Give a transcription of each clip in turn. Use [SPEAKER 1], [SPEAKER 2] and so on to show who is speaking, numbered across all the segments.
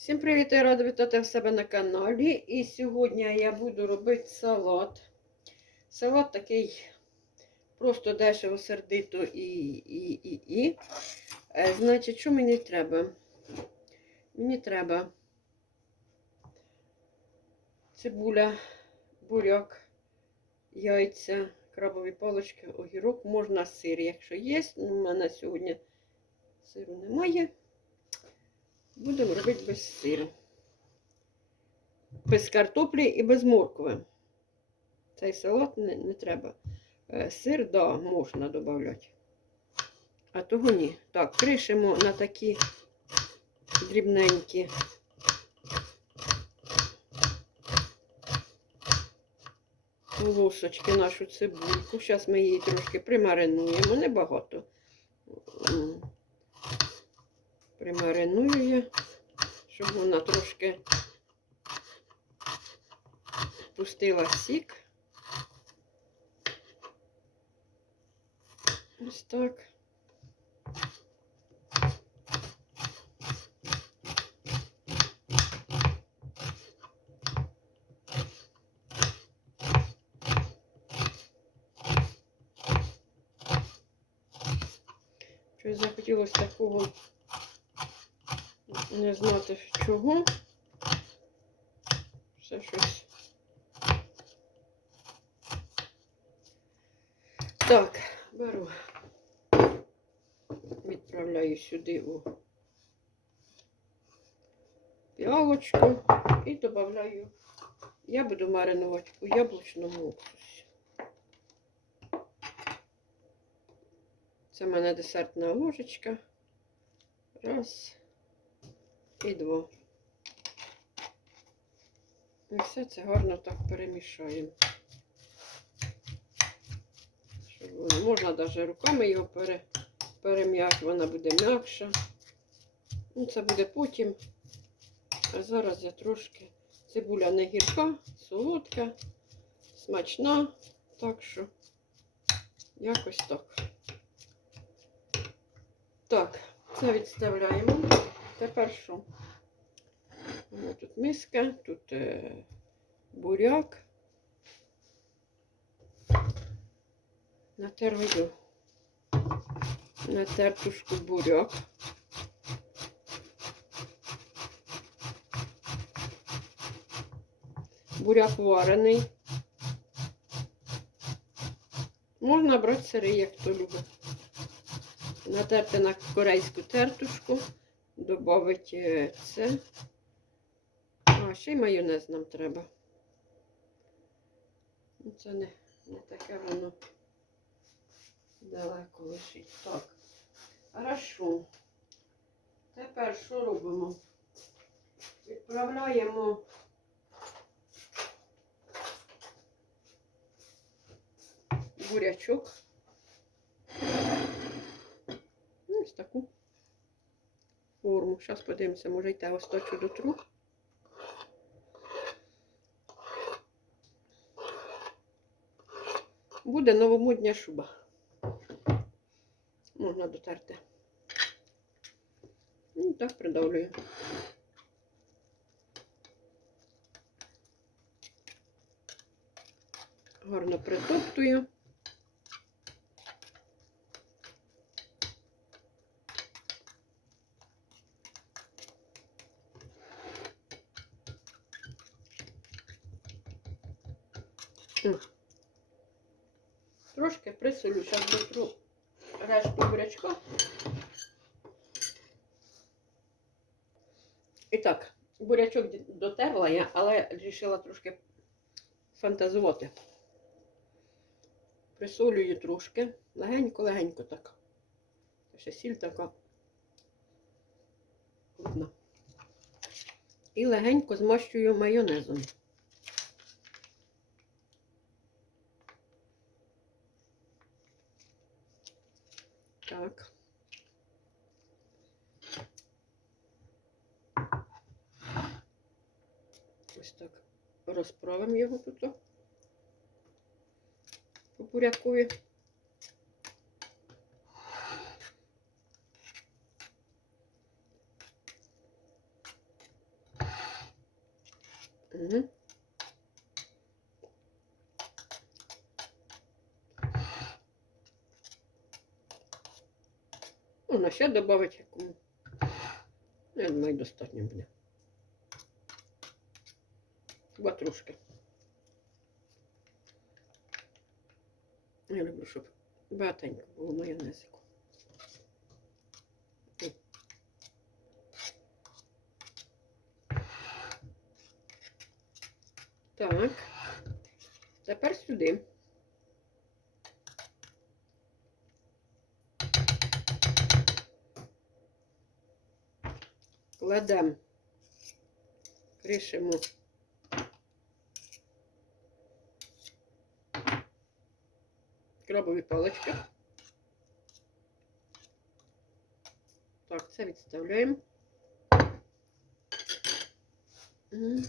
[SPEAKER 1] Всім привіт! Я рада вітати в себе на каналі. І сьогодні я буду робити салат. Салат такий просто дешево, сердито і. і, і, і. Е, значить, що мені треба? Мені треба цибуля, буряк, яйця, крабові палички, огірок, можна сир, якщо є. Ну, У мене сьогодні сиру немає. Будемо робити без сиру. Без картоплі і без моркви. Цей салат не, не треба. Е, Сир, да, можна додати. А того ні. Так, кришимо на такі дрібненькі. Полосочки нашу цибульку. Зараз ми її трошки примаринуємо, небагато. Примариную я, щоб вона трошки пустила сік. Ось так. Щось захотілося такого не знати чого. Все щось. Так, беру, відправляю сюди у піалочку і додаю. Я буду маринувати у яблучному уксусі. Це в мене десертна ложечка. Раз і два. І все це гарно так перемішаємо. Можна навіть руками його пере, перем'яти, вона буде м'якша. Ну, це буде потім. А зараз я трошки цибуля не гірка, солодка, смачна. Так що якось так. Так, це відставляємо. Тепер що? Тут миска, тут е, буряк. Натерую на тертушку буряк. Буряк варений. Можна брати сирий, як хто любить. Натерти на корейську тертушку, додати це. А, ще й майонез нам треба. Ну, Це не, не таке воно далеко лежить. Так. Хорошо. Тепер що робимо? Відправляємо бурячок. Ну, Ось таку форму. Зараз подивимося, може й те до тру. Буде новомодня шуба. Можна дотерти. Ну, так придавлюю. Гарно притоптую. Присолю, зараз дотру решту бурячка. І так, бурячок дотерла я, але вирішила трошки фантазувати. Присолюю трошки, легенько-легенько так. Ще сіль така крупна. І легенько змащую майонезом. Так. Ось так розправимо його тут. По бурякові. Угу. Можна ще додати яку. Я думаю, достатньо буде. Хіба трошки. Я люблю, щоб багатенько було майонезику. Так. Тепер сюди. Кладемо, кришимо крабові палички. Так, це відставляємо. М.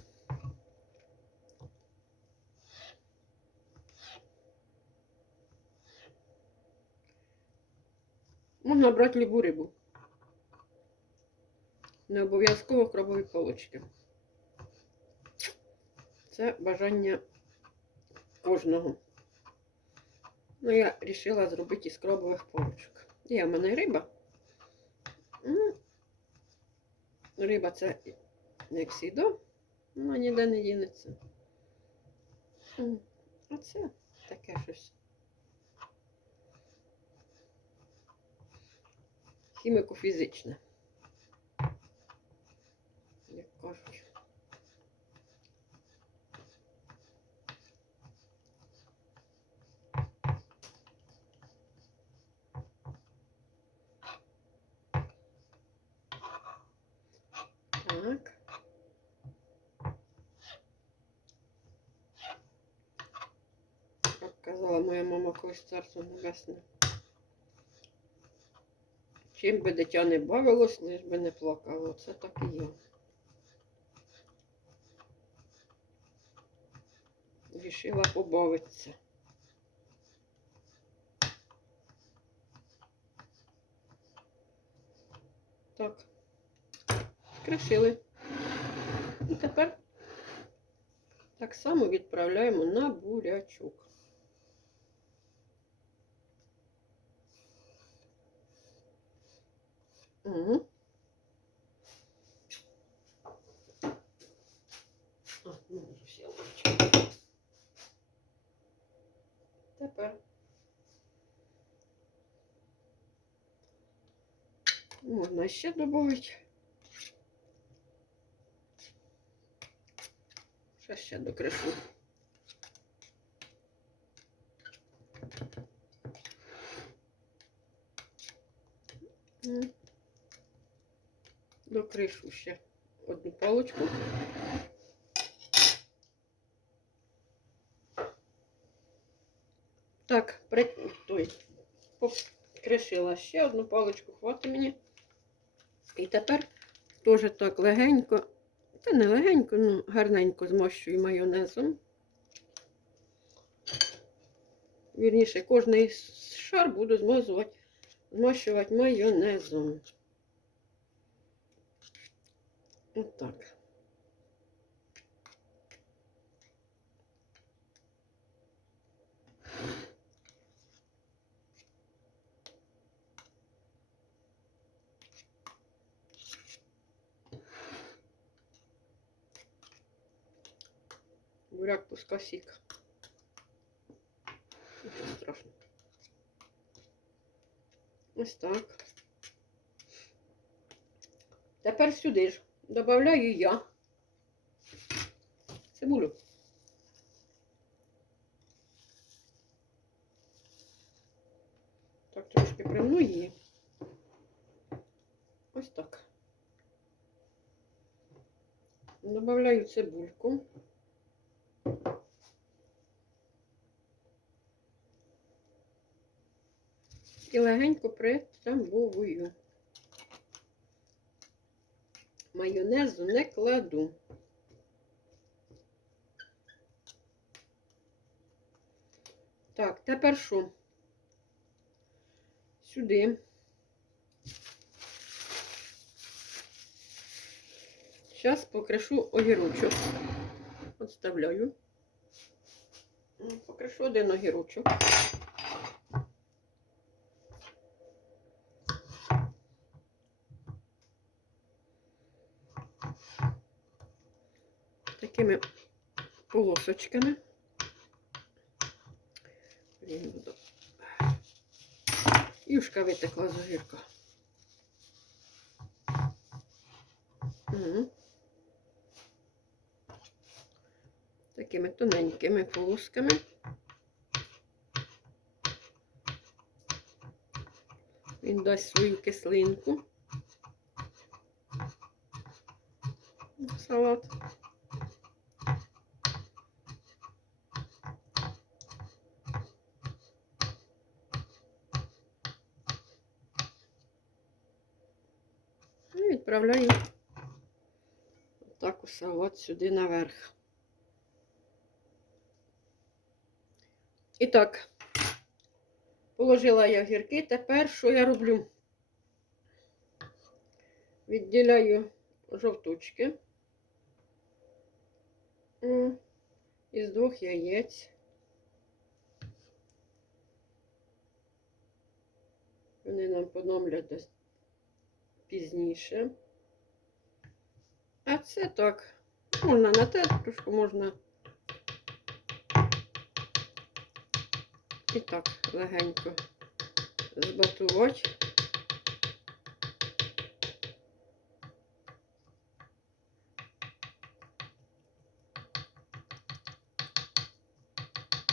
[SPEAKER 1] Можна брати любу рибу. Не обов'язково крабові палички. Це бажання кожного. Ну, я вирішила зробити із крабових паличок. Є в мене риба. Ну, риба це як сідо, вона ніде не дінеться. А це таке щось. Хіміко-фізичне. Кажуть. Так. Як казала моя мама колись царство небесне. Чим би дитя не бавилось, лиш би не плакало. Це так і є. Рішила побавитися. Так. Кришили. І тепер так само відправляємо на бурячок. Угу. Можна ще додати. Ще ще докришу. М. Докришу ще одну палочку. Так, при... той, покришила ще одну паличку, хватить мені. І тепер теж так легенько, та не легенько, ну гарненько змощую майонезом. Вірніше, кожний шар буду змазувати, змащувати майонезом. Отак. Буряк пускай сік. Нічого страшного. Ось так. Тепер сюди ж додаю я цибулю. Так, трошки примну її. Ось так. Добавляю цибульку. І легенько притамбовую. Майонезу не кладу. Так, тепер що? Сюди. Зараз покришу огірочок. відставляю. М, Покришу один огірочок. Такими полосочками. Блін, буду. Юшка витекла з огірка. Мгм. Такими тоненькими полосками. Він дасть свою кислинку. Салат. І відправляю так у салат сюди наверх. І так, положила я огірки. Тепер що я роблю? Відділяю жовточки із двох яєць. Вони нам пономлять десь пізніше. А це так. Можна на те, трошки можна. І так, легенько збатувати.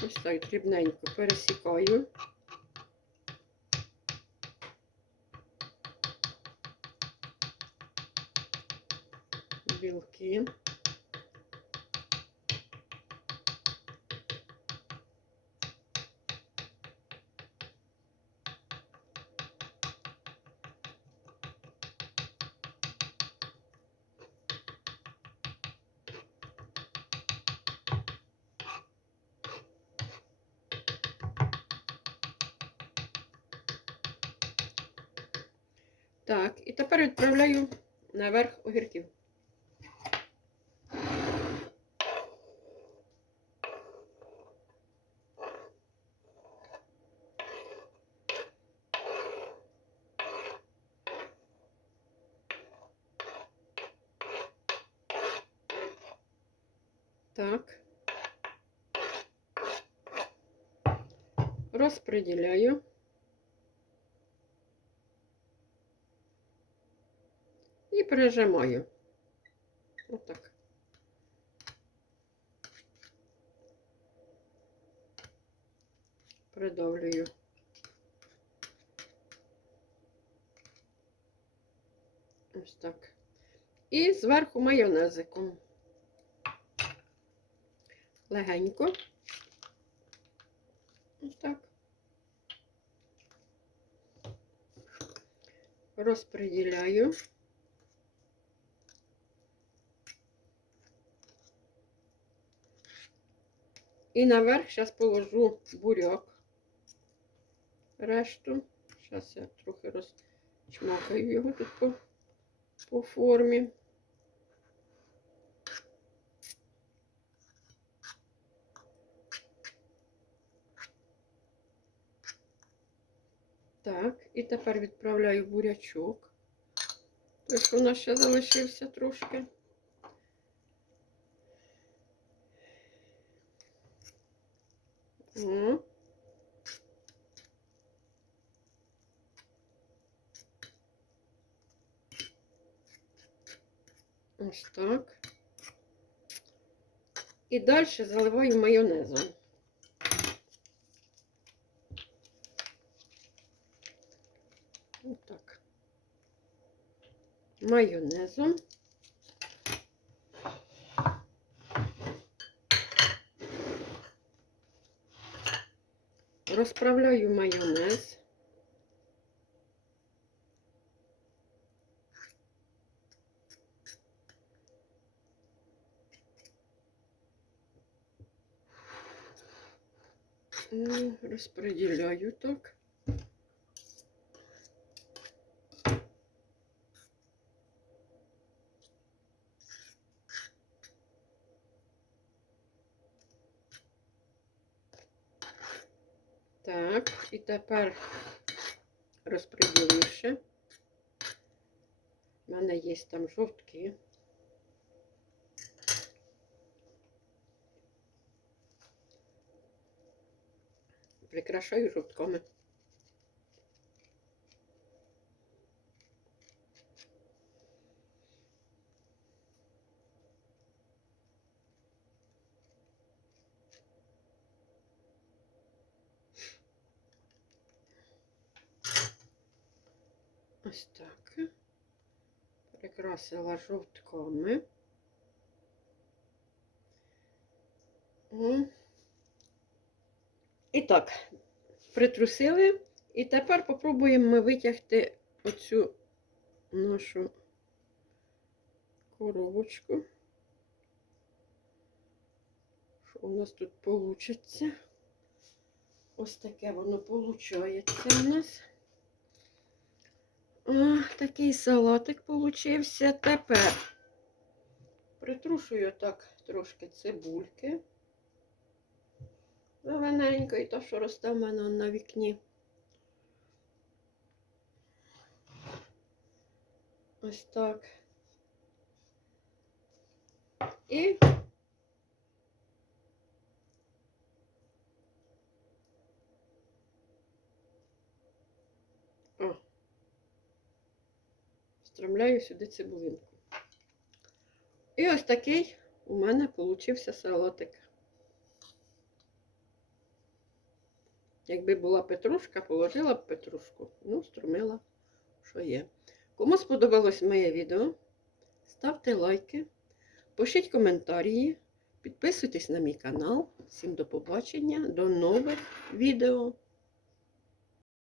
[SPEAKER 1] Ось так дрібненько пересікаю. Білки. Так, і тепер відправляю наверх огірків. Так. Розподіляю. І прижимаю. Отак. Придавлюю. Ось так. І зверху майонезиком. Легенько. Ось так. Розподіляю. І наверх зараз положу буряк. Решту. Зараз я трохи розчмакаю його тут по, по формі. Так, і тепер відправляю бурячок. Той, що у нас ще залишився трошки. О. Ось так. І далі заливаю майонезом. Ось так. Майонезом. Розправляю майонез. Ну, Розподіляю так. Так, і тепер розподіливши. У мене є там жовтки. Прикрашаю жовтками. Ось так. Прикрасила жовтками. І так, притрусили. І тепер попробуємо ми витягти оцю нашу коробочку. Що у нас тут вийде? Ось таке воно виходить у нас. Такий салатик получився. Тепер притрушую так трошки цибульки. Зелененько і то, що росте в мене на вікні. Ось так. І О. Встромляю сюди цибулинку. І ось такий у мене получився салатик. Якби була петрушка, положила б петрушку. Ну, струмила, що є. Кому сподобалось моє відео, ставте лайки, пишіть коментарі, підписуйтесь на мій канал. Всім до побачення, до нових відео.